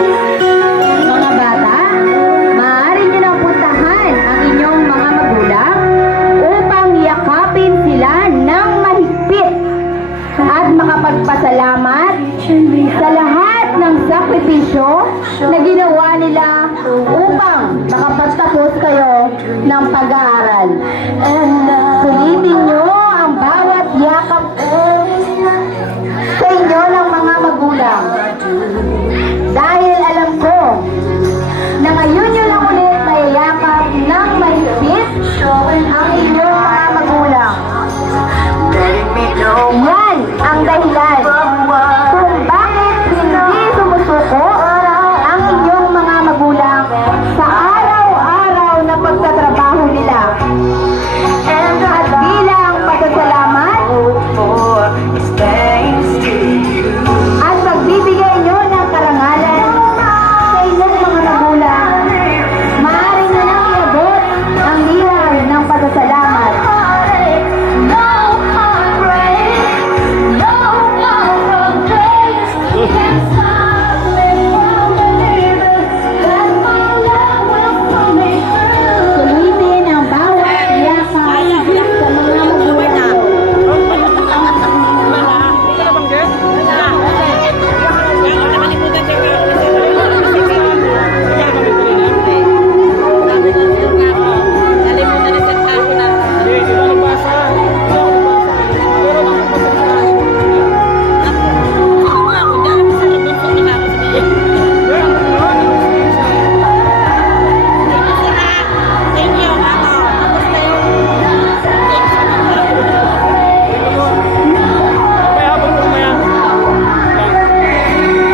Mga bata, maaari niyo nang puntahan ang inyong mga magulang upang yakapin sila ng mahigpit at makapagpasalamat sa lahat ng sakripisyo na ginawa nila upang makapagtapos kayo ng pag-aaral. Sulitin niyo ang bawat yakap